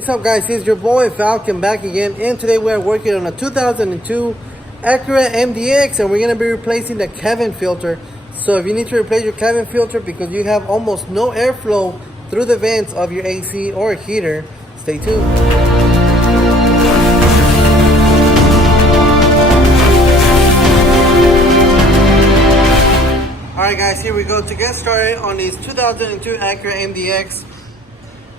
What's up guys, it's your boy Falcon back again, and today we are working on a 2002 Acura MDX, and we're going to be replacing the cabin filter. So if you need to replace your cabin filter because you have almost no airflow through the vents of your AC or heater, stay tuned. Alright guys, here we go. To get started on this 2002 Acura MDX,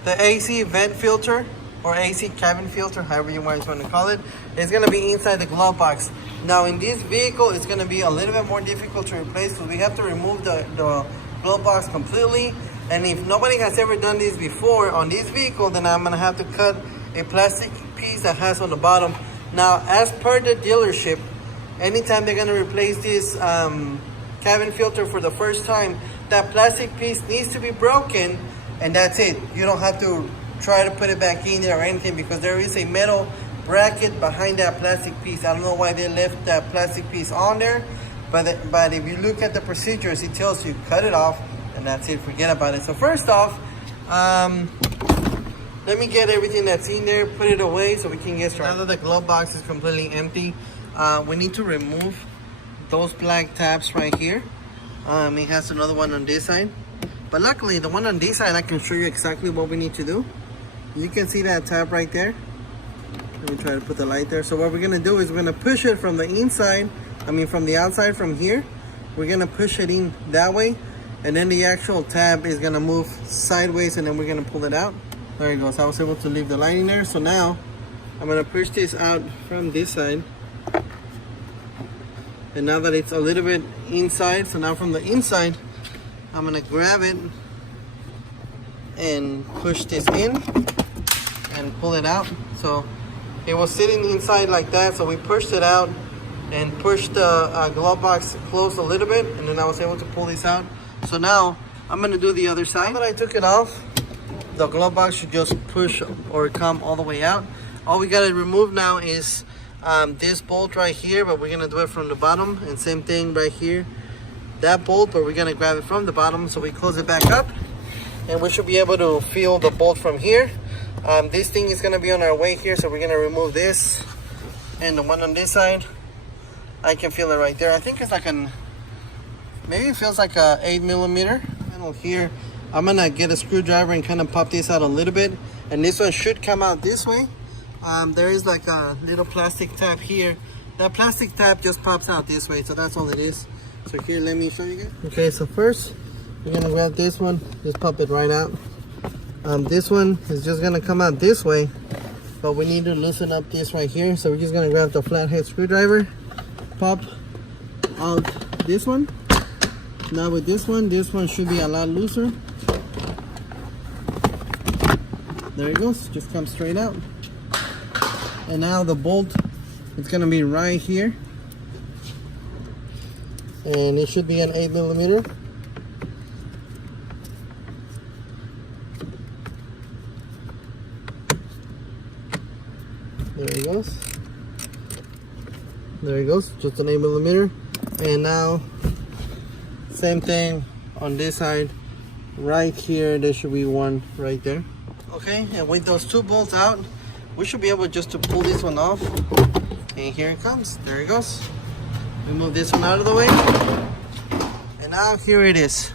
the AC vent filter or AC cabin filter, however you might want to call it, is going to be inside the glove box. Now in this vehicle, it's going to be a little bit more difficult to replace because we have to remove the glove box completely. And if nobody has ever done this before on this vehicle, then I'm going to have to cut a plastic piece that has on the bottom. Now as per the dealership, anytime they're going to replace this cabin filter for the first time, that plastic piece needs to be broken, and that's it. You don't have to try to put it back in there or anything, because there is a metal bracket behind that plastic piece. I don't know why they left that plastic piece on there, but if you look at the procedures, it tells you cut it off, and that's it. Forget about it. So first off, let me get everything that's in there, put it away so we can get started. Now that the glove box is completely empty, we need to remove those black tabs right here. It has another one on this side, but luckily the one on this side, I can show you exactly what we need to do. You can see that tab right there. Let me try to put the light there. So what we're gonna do is we're gonna push it from the inside, from the outside, from here. We're gonna push it in that way, and then the actual tab is gonna move sideways, and then we're gonna pull it out. There it goes. I was able to leave the light in there. So now I'm gonna push this out from this side. And now that it's a little bit inside, so now from the inside, I'm gonna grab it and push this in and pull it out. So it was sitting inside like that, so we pushed it out and pushed the glove box closed a little bit, and then I was able to pull this out. So now I'm gonna do the other side. Now that I took it off, the glove box should just push or come all the way out. All we gotta remove now is this bolt right here, but we're gonna do it from the bottom, and same thing right here, that bolt, but we're gonna grab it from the bottom. So we close it back up, and we should be able to feel the bolt from here. This thing is gonna be on our way here, so we're gonna remove this, and the one on this side, I can feel it right there. I think it's like maybe it feels like a 8mm panel here. I'm gonna get a screwdriver and kind of pop this out a little bit, and this one should come out this way. There is like a little plastic tab here. That plastic tab just pops out this way, so that's all it is. So here, let me show you guys. Okay, so first we're gonna grab this one, just pop it right out. This one is just gonna come out this way, but we need to loosen up this right here. So we're just gonna grab the flathead screwdriver, pop out this one. Now with this one should be a lot looser. There it goes, just comes straight out. And now the bolt, it's gonna be right here, and it should be an 8mm. There it goes. There it goes, just an 8mm. And now same thing on this side, right here. There should be one right there. Okay, and with those two bolts out, we should be able just to pull this one off, and here it comes. There it goes. We move this one out of the way, and now here it is.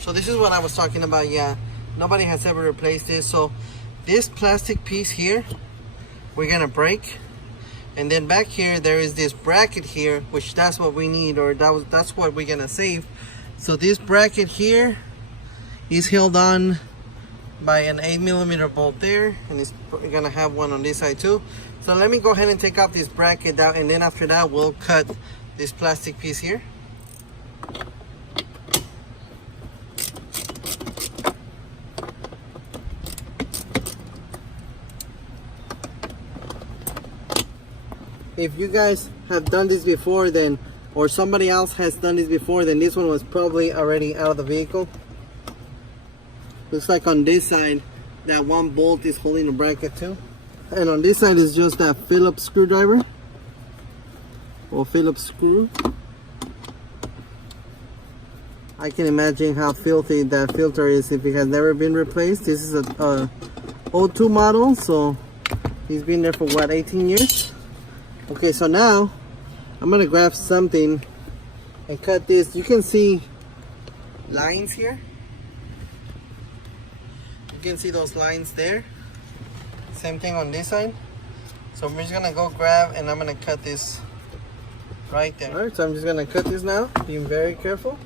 So this is what I was talking about. Yeah, nobody has ever replaced this. So this plastic piece here, we're gonna break, and then back here there is this bracket here, which that's what we need, or that's what we're gonna save. So this bracket here is held on by an 8mm bolt there, and it's gonna have one on this side too. So let me go ahead and take off this bracket out, and then after that we'll cut this plastic piece here. If you guys have done this before, then, or somebody else has done this before, then this one was probably already out of the vehicle. Looks like on this side, that one bolt is holding the bracket too. And on this side is just that Phillips screwdriver, or Phillips screw. I can imagine how filthy that filter is if it has never been replaced. This is a 02 model, so he's been there for what, 18 years? Okay, so now I'm gonna grab something and cut this. You can see lines here. You can see those lines there. Same thing on this side. So I'm just gonna go grab and I'm gonna cut this right there. Alright, so I'm just gonna cut this now, being very careful.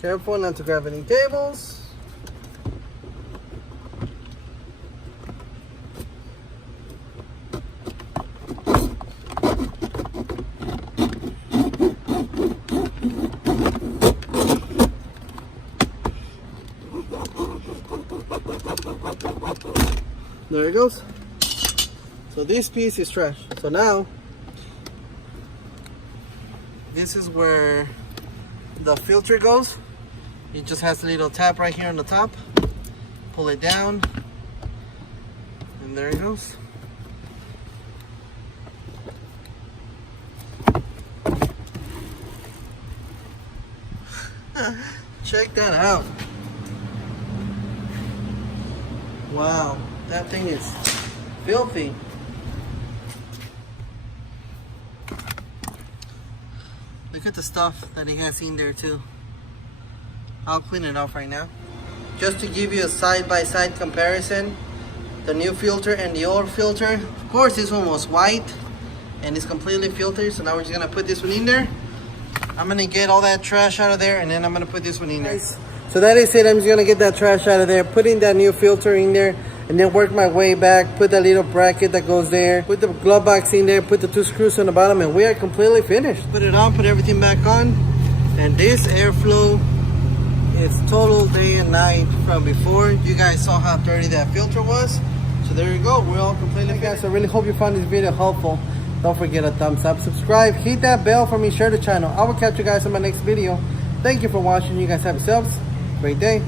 Careful not to grab any cables. There it goes. So this piece is trash. So now, this is where the filter goes. It just has a little tap right here on the top. Pull it down, and there it goes. Check that out. Wow, that thing is filthy. Look at the stuff that he has in there too. I'll clean it off right now. Just to give you a side-by-side comparison, the new filter and the old filter. Of course, this one was white and it's completely filtered. So now we're just gonna put this one in there. I'm gonna get all that trash out of there and then I'm gonna put this one in there. So that is it. I'm just gonna get that trash out of there, putting that new filter in there, and then work my way back, put that little bracket that goes there, put the glove box in there, put the 2 screws on the bottom, and we are completely finished. Put it on, put everything back on, and this airflow is total day and night from before. You guys saw how dirty that filter was. So there you go, we're all completely finished. Guys, I really hope you found this video helpful. Don't forget a thumbs up, subscribe, hit that bell for me, share the channel. I will catch you guys in my next video. Thank you for watching. You guys have yourselves a great day.